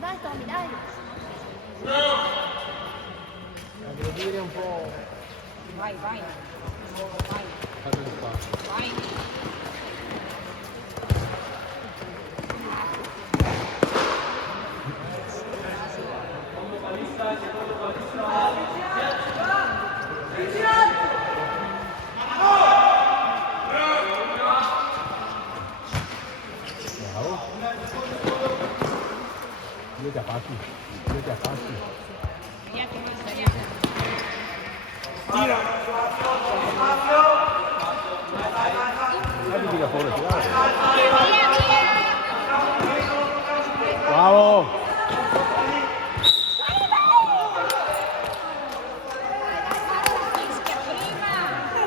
Dai Tommy, dai! Devo dire un po'... Vai, vai. Vai. Fate un po'. Vai. Bravo. Io ti affasci. Io ti affasci. Tira. Dai, tira fuori, tirare. Bravo. Fischia prima.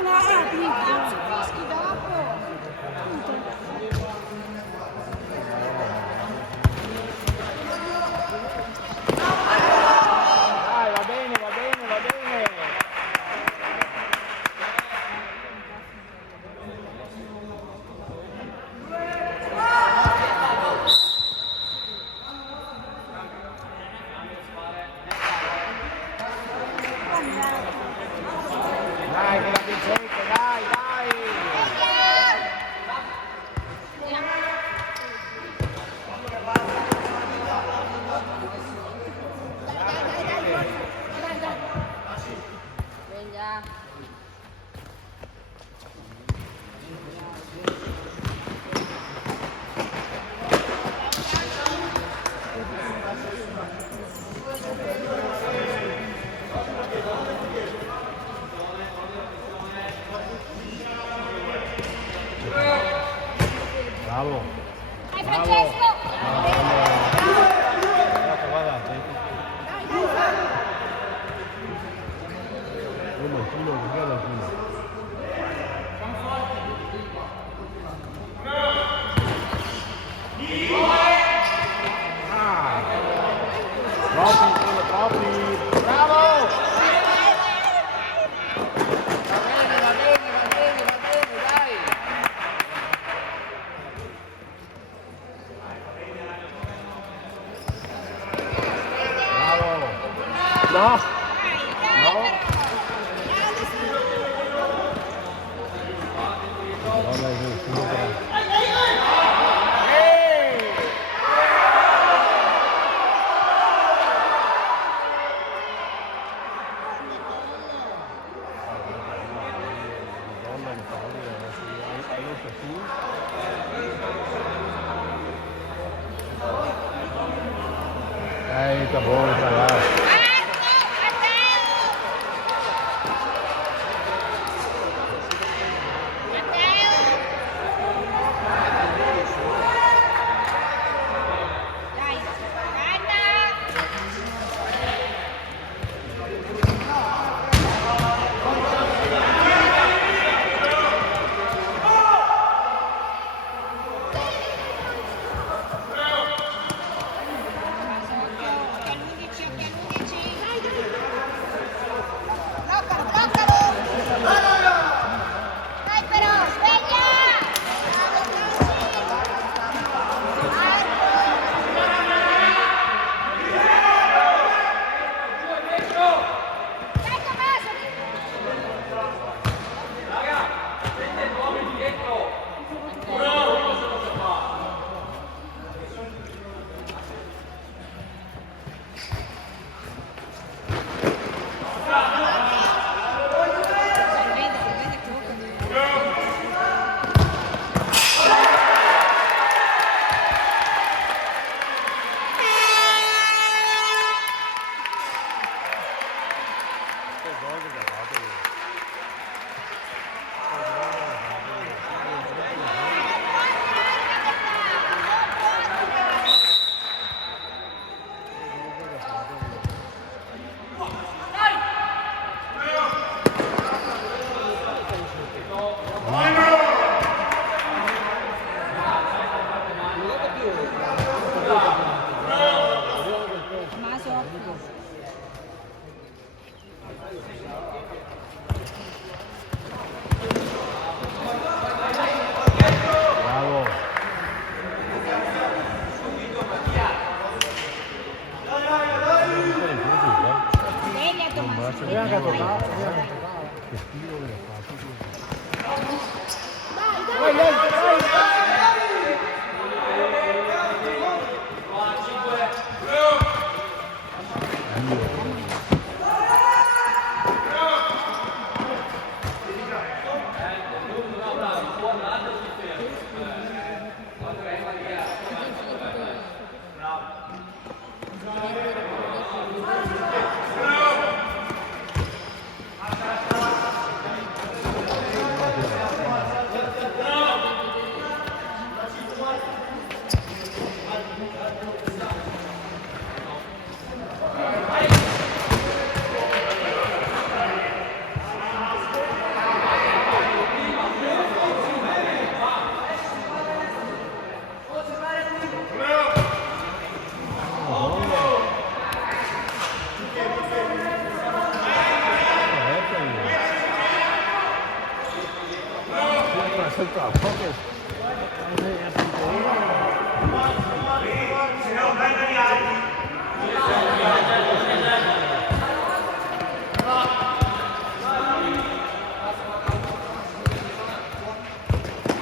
No, cazzo, fischi dopo. Dai, va bene, va bene, va bene. Dai, che la vincete, dai, dai. Sveglia. Bravo. Vai Bravo. Francesco. Guarda, guarda. Uno, il filo, guarda il filo. Ah! Troppi! Bravo! Va bene, va bene, va bene, va bene, dai! Bravo! No! No! Tá bom, tá lá. Che allunghi,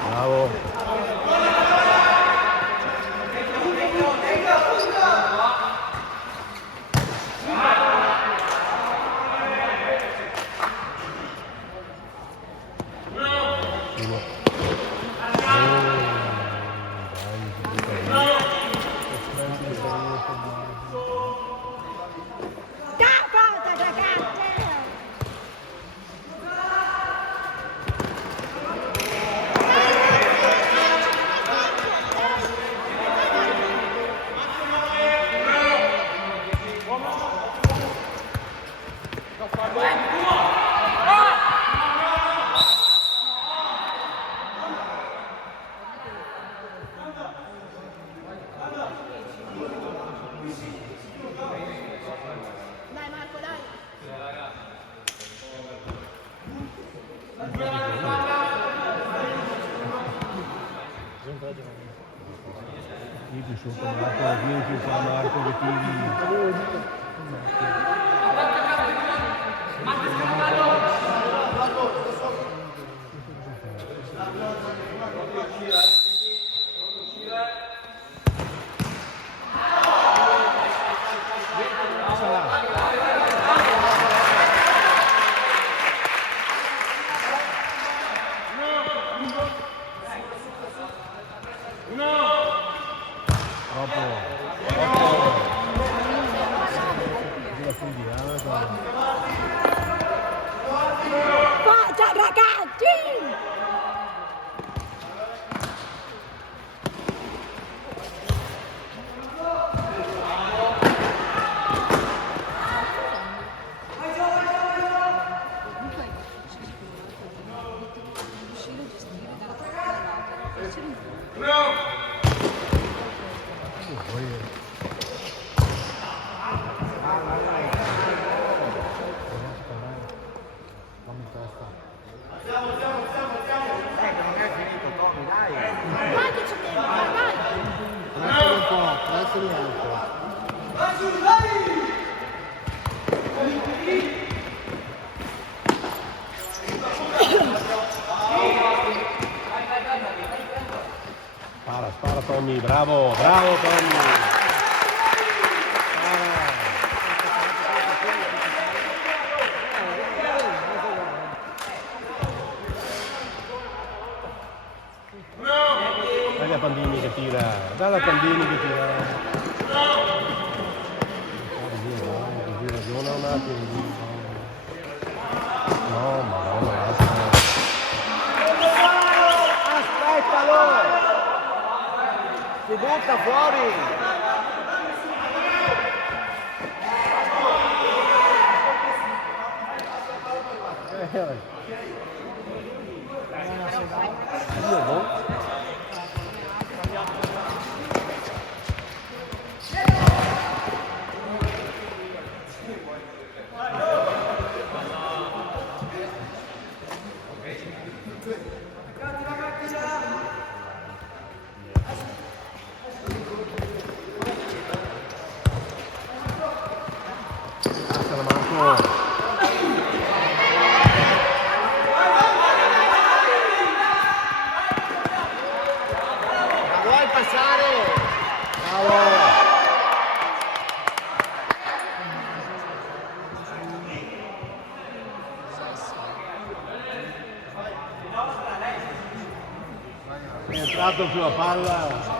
Bravo. Dai Marco, dai. Vedi sotto Marco, vieni qua Marco che tiri. Forza ragazzi! Non è finito, Tommy, dai. Dai che c'è tempo, dai. Lasciali un po', lasciali un po'. Spara Tommy, bravo, bravo Tommy. Dai a Pandini che tira, dai a Pandini che tira. Ragiona un attimo. No, madonna, Aspettalo! Si butta fuori! È entrato sulla palla.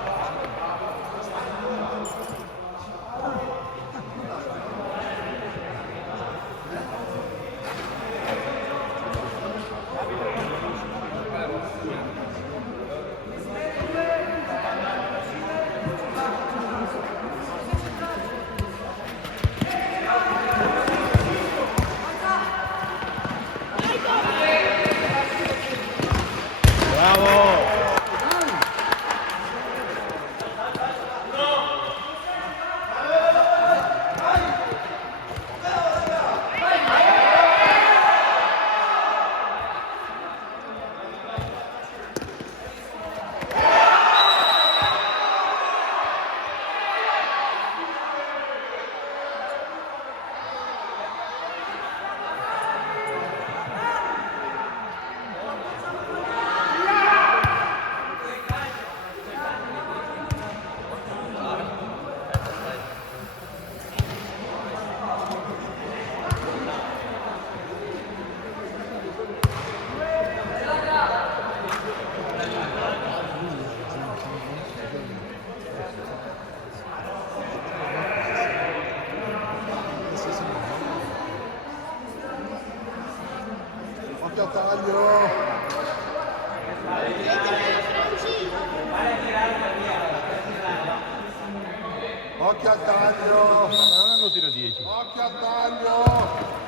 Occhio al taglio! Occhio al taglio! Non lo tira 10. Occhio al taglio!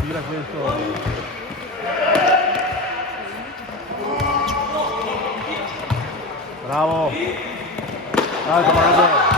Tira questo. Bravo. Dai, Tommaso.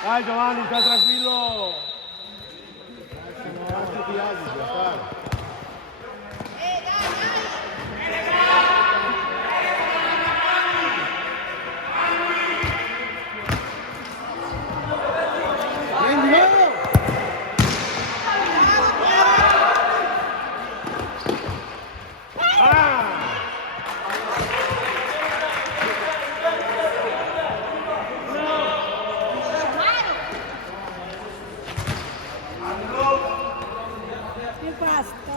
Dai Giovanni, stai tranquillo! E basta.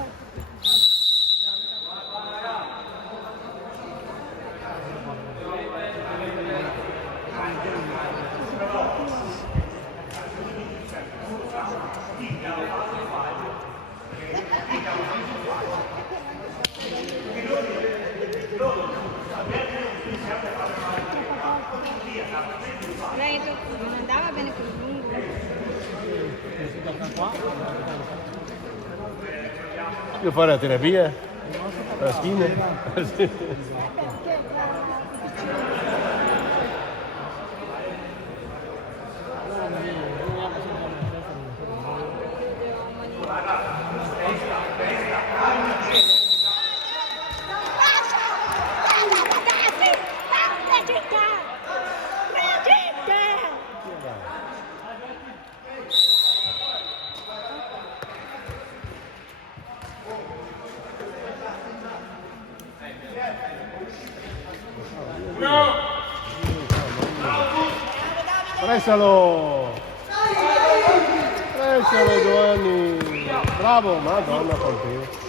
Lei non andava bene con il lungo. Io fare la terapia? La schiena? Pressalo! Pressalo Giovanni! Bravo, madonna con te!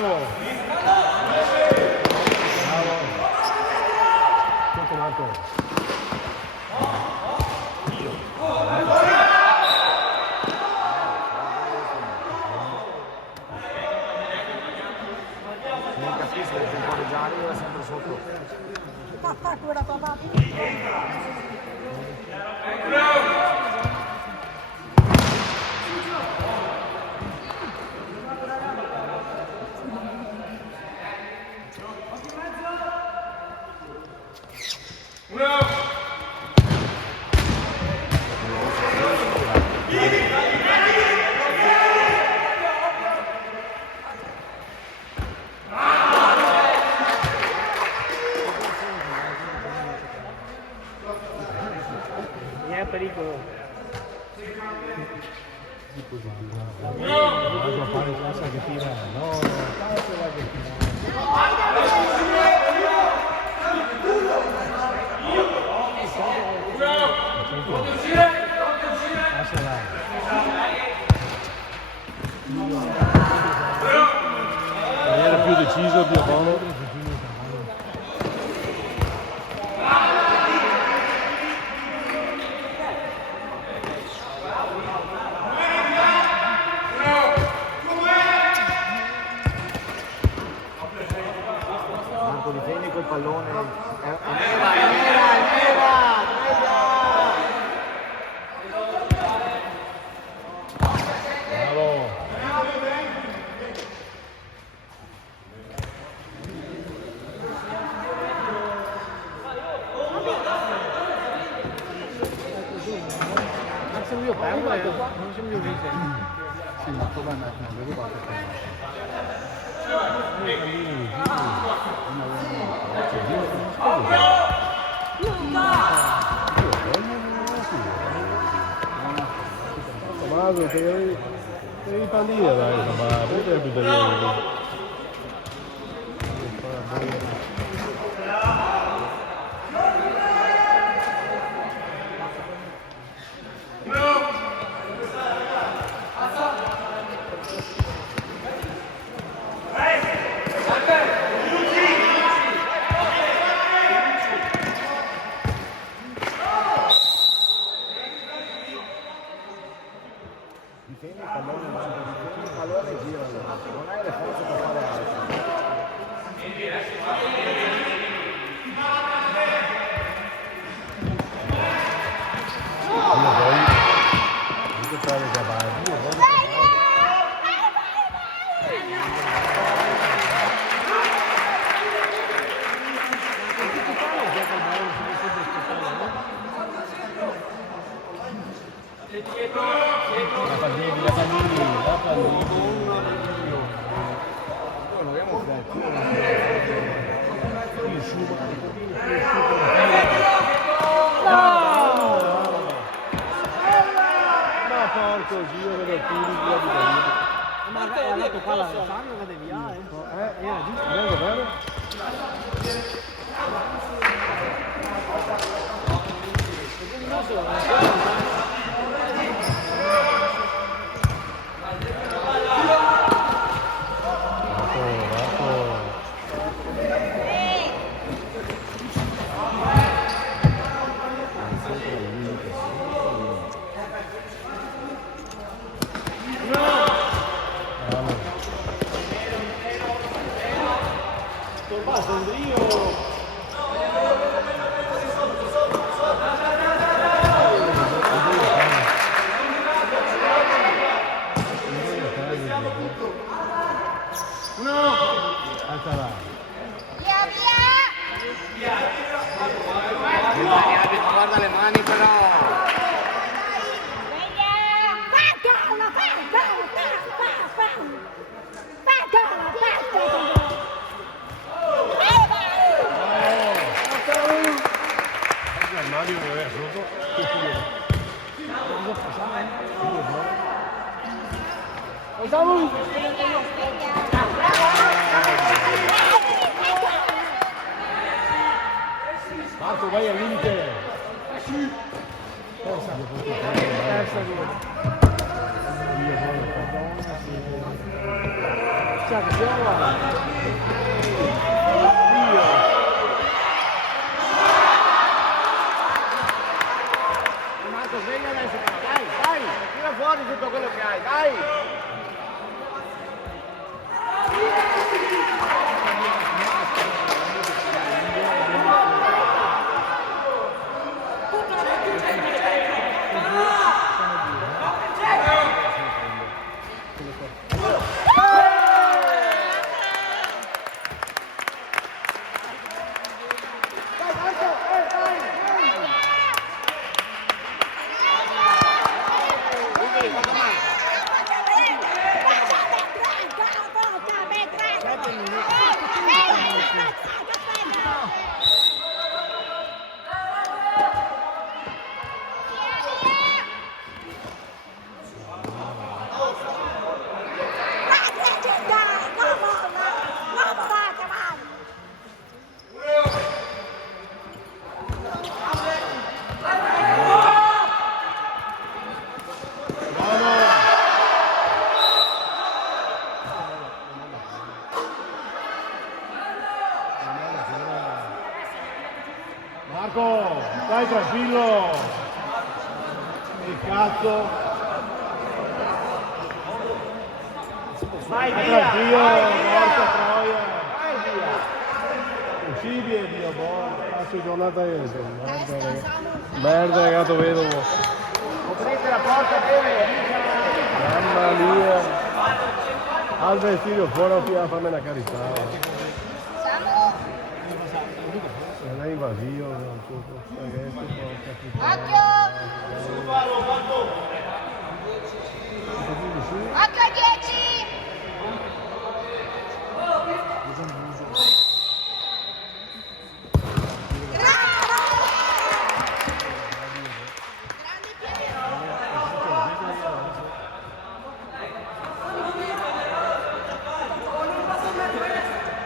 Bravo. Bravo. Sotto Marco. Non capisco che temporeggiare era sempre sotto. Quella papà. È pericolo. L'altro fare classe che tira. No, era più deciso di Apollo. Marco difendi quel pallone. È nera. Bravo. Non sono io perdo, non sono io vince. Sì, ma come andare? Non vedo quanto Tommaso, devi fallire, dai, insomma, perché è più bello. Difendi il pallone e giralo. Non hai le forze per fare altro. Io voglio fare cavalli, io voglio la Pallini. Noi non abbiamo detto. Il Schumann. Ma porco giro vedo tiri via di lì. Ma ha dato palla alla Sandro vede via, Era giusto, vero? Basta Andrio. Alzala. Guarda le mani però. Mario non era sotto. Marco, vai al limite. Terza. faccia che giova. Marco, sveglia adesso, dai, dai, tira fuori tutto quello che hai, dai! Marco, stai tranquillo! Che cazzo! Vai Stai via! tranquillo, Vai via! porca troia! Vai via! Possibile, Dio, boh, cazzo di giornata è questa? Merda, gatto vedovo! Aprite la porta bene! Mamma mia! Al vestito fuori a farmi una carità! Non è invasivo, non so, Occhio! Occhio a 10!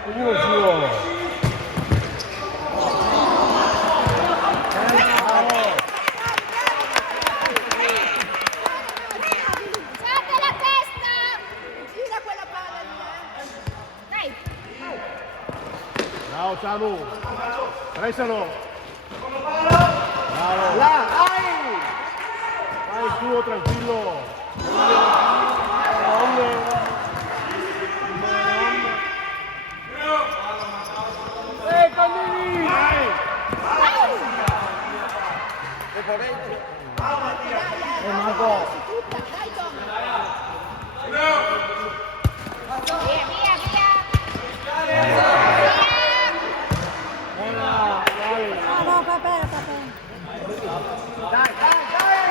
Ognuno suo! Ciao Samu! Pressano! Bravo! Là, vai! Vai il tuo tranquillo! Connini! Marco! Via, via, via! No, papà. Dai, dai, dai!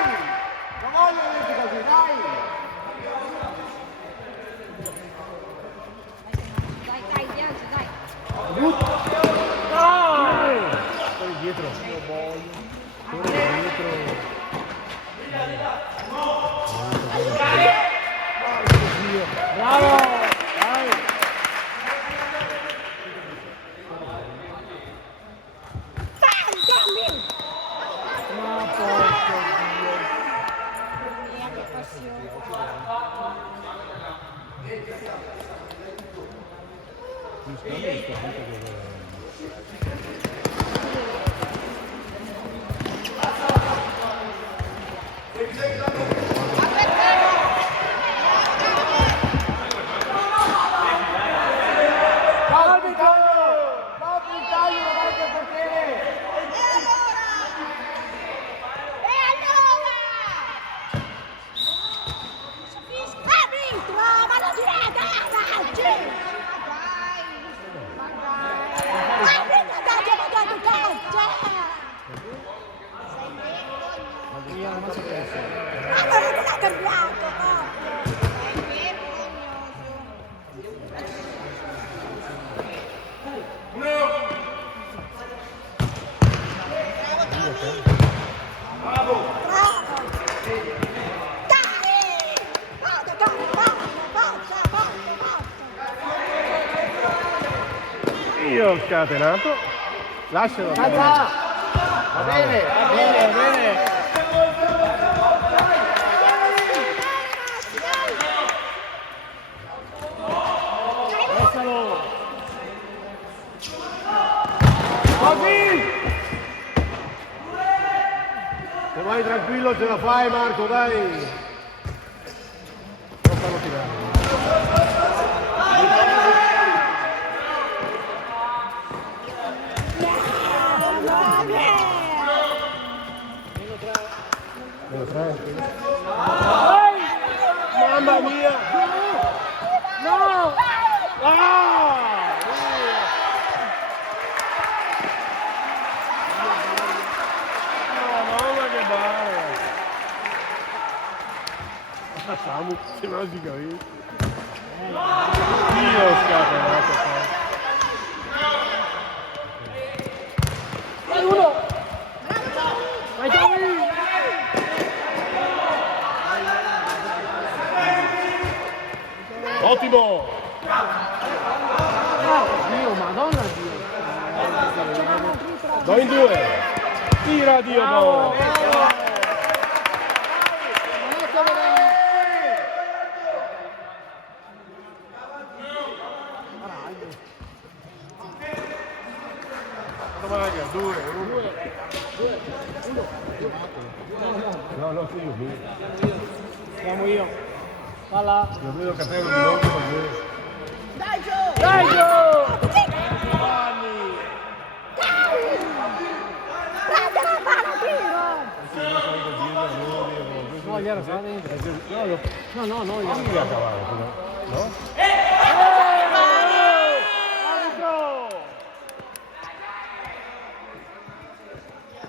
Non voglio dirti così, dai! Dai, Bianchi, dai! Stai dietro! Torna dietro! Bravo! Dai! Ma porco Dio. Che passione! Mi sembra che sto punto dove... Colpi il taglio! Colpi il taglio, davanti al portiere! E allora? Ha vinto! Ma non tirate! Avanti! Vai! Ha vinto! Dai, ma dai, calcio! Ma non è cambiato, proprio! Bravo! Dai! Forza! Io ho scatenato. Lascialo. Calza! Va bene, va bene, va bene! ce la fai Marco, dai! Non farlo tirare. Meno tre. Mamma mia! No! Ah! Mamma che barra! Samu, se non si capisce. Dio scappa, Vai uno! Vai Tommy! Ottimo! Dio, madonna Dio! 2 in 2! Tira Dio! No. Raga, 2, 1. No, no, io lui. Siamo io. Palla. Io vedo che te lo ginocchio per lui. Dai Gio! Dai Gio! Giovanni! Dai! Prendi la palla, tiro! No, gli era fa dentro. No, no, gli era a cavallo. No?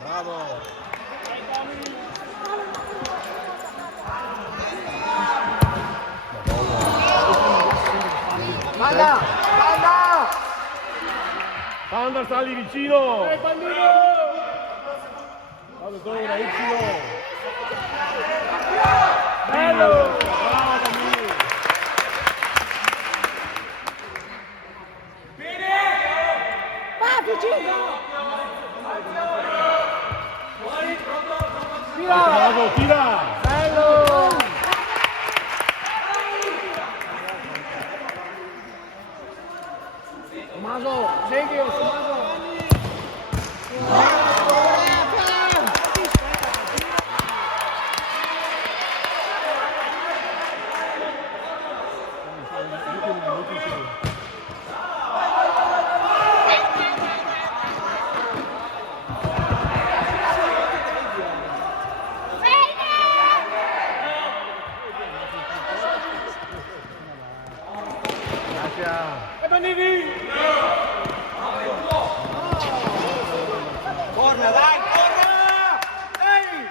Bravo! Banda! Banda! Panda, sali vicino! Vado torna, vicino! Bello! Bravo, Danilo! Va, vicino! Bravo, tira! Bello! Tomaso, segui, Tomaso! E Panini! Corna, dai, corna! Ehi!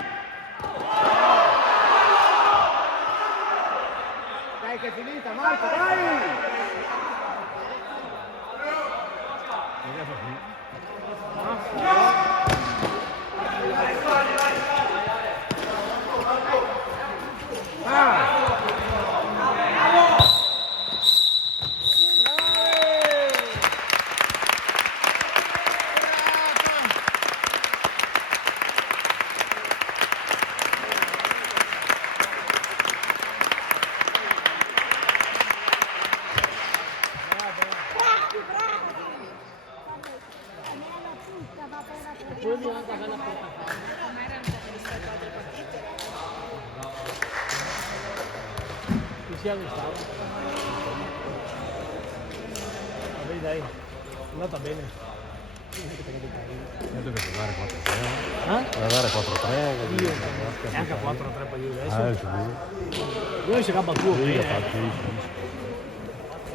Dai che è finita, Marco, dai! Ci sia stato. Vabbè dai, è andata bene. Vedo che può dare 4-3. Eh? Può dare 4-3. Io, neanche 4-3 per io adesso. Il suo. Dove si acaba tu? Sì,